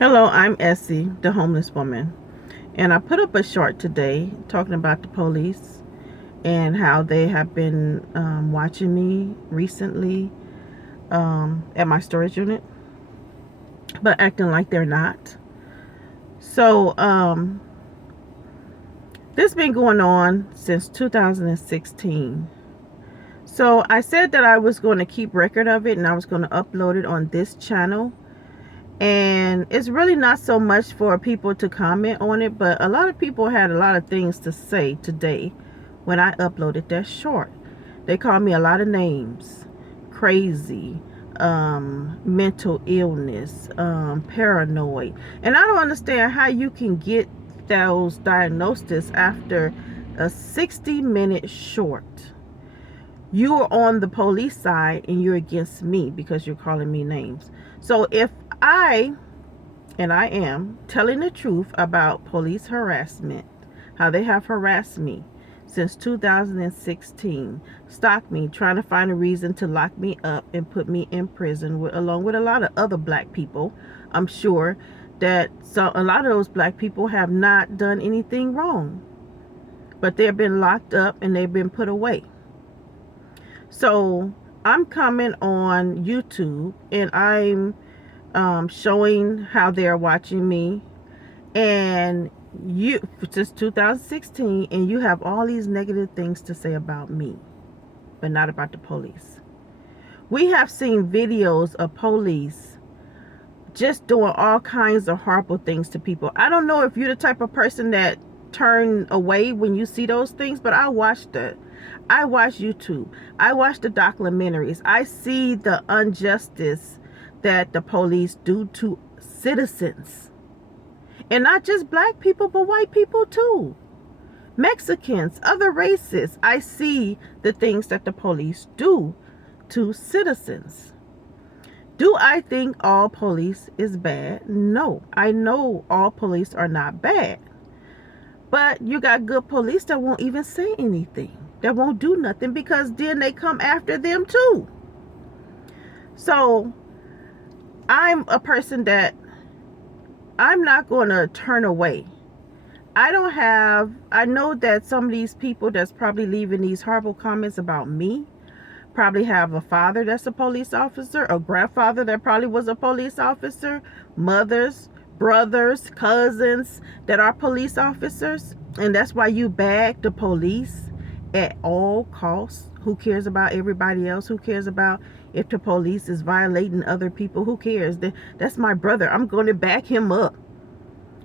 Hello, I'm Essie, the homeless woman, and I put up a short today talking about the police and how they have been watching me recently at my storage unit, but acting like they're not. So, this has been going on since 2016. So, I said that I was going to keep record of it and I was going to upload it on this channel. And it's really not so much for people to comment on it, but a lot of people had a lot of things to say today when I uploaded that short. They called me a lot of names: crazy, mental illness, paranoid. And I don't understand how you can get those diagnoses after a 60-minute short. You are on the police side and you're against me because you're calling me names. So if I am telling the truth about police harassment, how they have harassed me since 2016, stalked me, trying to find a reason to lock me up and put me in prison along with a lot of other black people. I'm sure that a lot of those black people have not done anything wrong, but they've been locked up and they've been put away. So I'm coming on YouTube and I'm showing how they're watching me, and you since 2016, and you have all these negative things to say about me, but not about the police. We have seen videos of police just doing all kinds of horrible things to people. I don't know if you're the type of person that turn away when you see those things, but I watch YouTube. I watch the documentaries. I see the injustice that the police do to citizens. And not just black people, but white people too. Mexicans, other races. I see the things that the police do to citizens. Do I think all police is bad? No. I know all police are not bad. But you got good police that won't even say anything. That won't do nothing, because then they come after them too. So I'm a person that I'm not going to turn away. I know that some of these people that's probably leaving these horrible comments about me probably have a father that's a police officer, a grandfather that probably was a police officer, mothers, brothers, cousins that are police officers, and that's why you bag the police at all costs. Who cares about everybody else? Who cares about if the police is violating other people? Who cares? That's my brother. I'm going to back him up.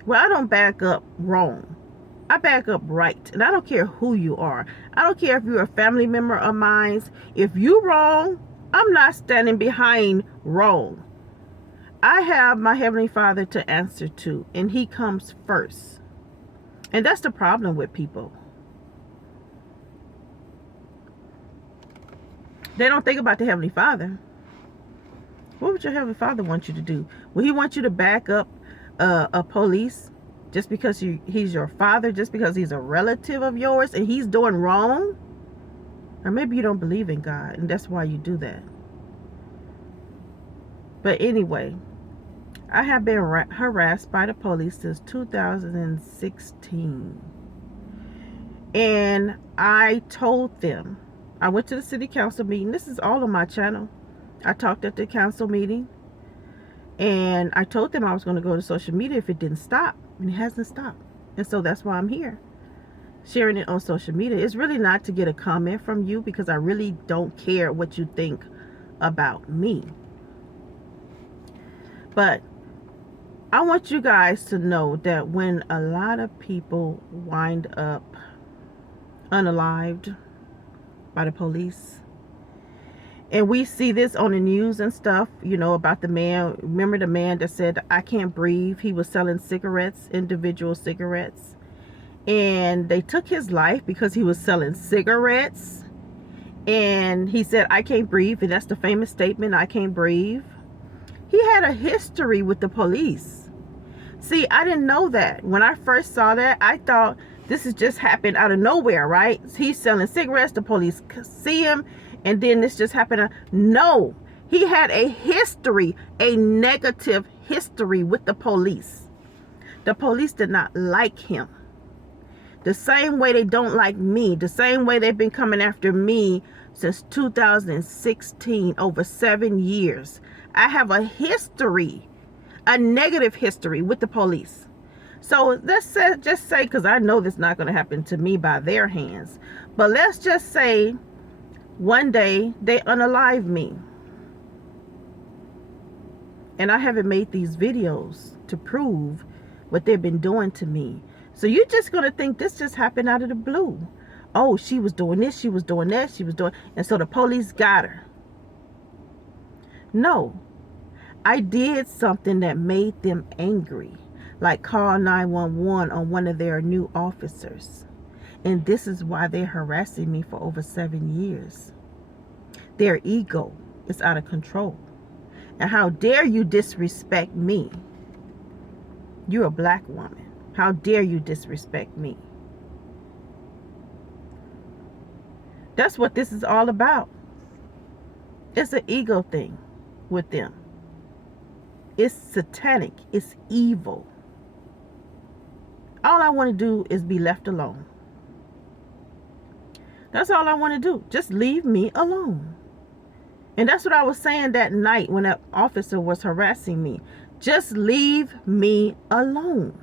Well, I don't back up wrong. I back up right. And I don't care who you are. I don't care if you're a family member of mine. If you wrong, I'm not standing behind wrong. I have my Heavenly Father to answer to, and He comes first. And that's the problem with people. They don't think about the Heavenly Father. What would your Heavenly Father want you to do? Will He want you to back up a police just because He's your father, just because He's a relative of yours and He's doing wrong? Or maybe you don't believe in God and that's why you do that. But anyway, I have been harassed by the police since 2016. And I told them, I went to the city council meeting. This is all on my channel. I talked at the council meeting. And I told them I was going to go to social media if it didn't stop. And it hasn't stopped. And so that's why I'm here, sharing it on social media. It's really not to get a comment from you, because I really don't care what you think about me. But I want you guys to know that when a lot of people wind up unalived by the police, and we see this on the news and stuff, you know, about the man. Remember the man that said, I can't breathe? He was selling cigarettes, individual cigarettes. And they took his life because he was selling cigarettes. And he said, I can't breathe. And that's the famous statement, I can't breathe. He had a history with the police. See, I didn't know that. When I first saw that, I thought this has just happened out of nowhere, right? He's selling cigarettes, the police see him, and then this just happened. No, he had a history, a negative history with the police. The police did not like him. The same way they don't like me. The same way they've been coming after me since 2016, over 7 years. I have a history, a negative history with the police. So let's just say, because I know this is not going to happen to me by their hands, but let's just say one day they unalive me. And I haven't made these videos to prove what they've been doing to me. So you're just going to think this just happened out of the blue. Oh, she was doing this, she was doing that, she was doing... And so the police got her. No. I did something that made them angry. Like call 911 on one of their new officers. And this is why they're harassing me for over 7 years. Their ego is out of control. And how dare you disrespect me? You're a black woman. How dare you disrespect me? That's what this is all about. It's an ego thing with them. It's satanic. It's evil. All I want to do is be left alone. That's all I want to do. Just leave me alone. And that's what I was saying that night when that officer was harassing me. Just leave me alone.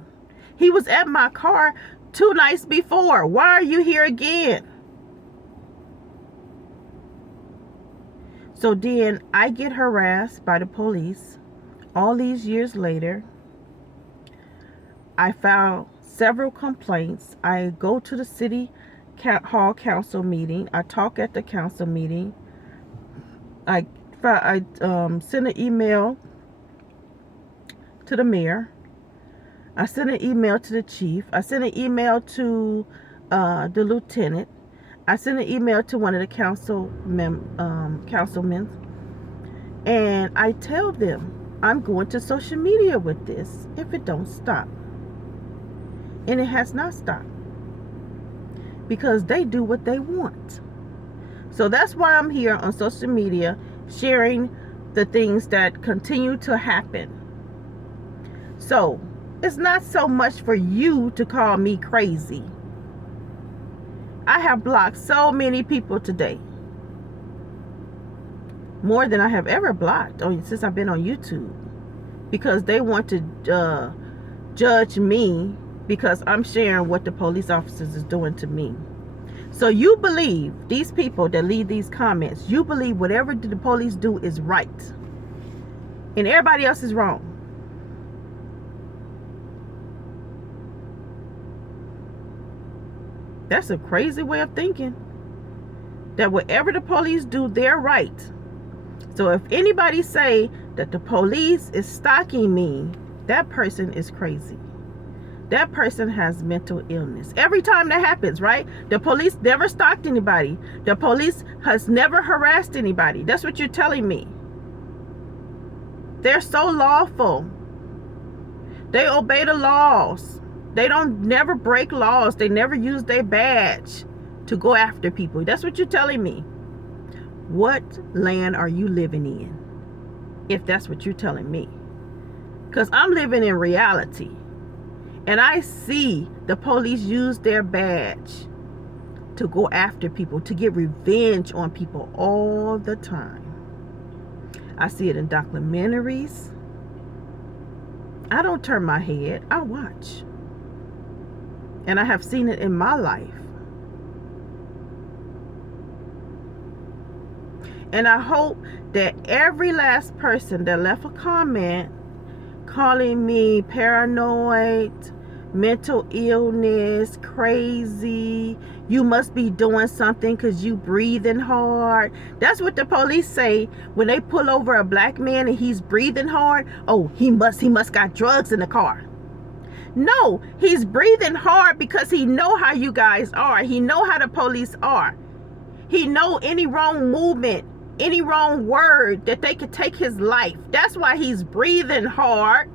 He was at my car 2 nights before. Why are you here again? So then I get harassed by the police. All these years later, I filed several complaints. I go to the city hall council meeting. I talk at the council meeting. I send an email to the mayor. I sent an email to the chief. I sent an email to the lieutenant. I sent an email to one of the councilmen. And I tell them I'm going to social media with this if it don't stop. And it has not stopped. Because they do what they want. So that's why I'm here on social media sharing the things that continue to happen. So it's not so much for you to call me crazy. I have blocked so many people today. More than I have ever blocked since I've been on YouTube. Because they want to judge me because I'm sharing what the police officers is doing to me. So you believe, these people that leave these comments, you believe whatever the police do is right. And everybody else is wrong. That's a crazy way of thinking. That whatever the police do, they're right. So if anybody say that the police is stalking me, that person is crazy. That person has mental illness. Every time that happens, right? The police never stalked anybody. The police has never harassed anybody. That's what you're telling me. They're so lawful. They obey the laws. They don't never break laws. They never use their badge to go after people. That's what you're telling me. What land are you living in? If that's what you're telling me. Because I'm living in reality. And I see the police use their badge to go after people, to get revenge on people all the time. I see it in documentaries. I don't turn my head. I watch. And I have seen it in my life. And I hope that every last person that left a comment calling me paranoid, mental illness, crazy, you must be doing something because you breathing hard. That's what the police say when they pull over a black man and he's breathing hard. Oh, he must got drugs in the car. No, he's breathing hard because he know how you guys are. He know how the police are. He know any wrong movement, any wrong word that they could take his life. That's why he's breathing hard.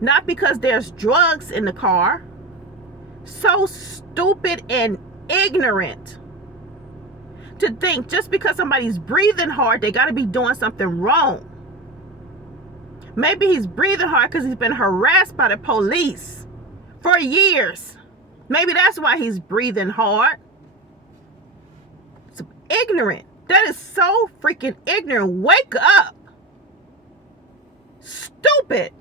Not because there's drugs in the car. So stupid and ignorant to think just because somebody's breathing hard, they got to be doing something wrong. Maybe he's breathing hard because he's been harassed by the police for years. Maybe that's why he's breathing hard. It's ignorant. That is so freaking ignorant. Wake up. Stupid.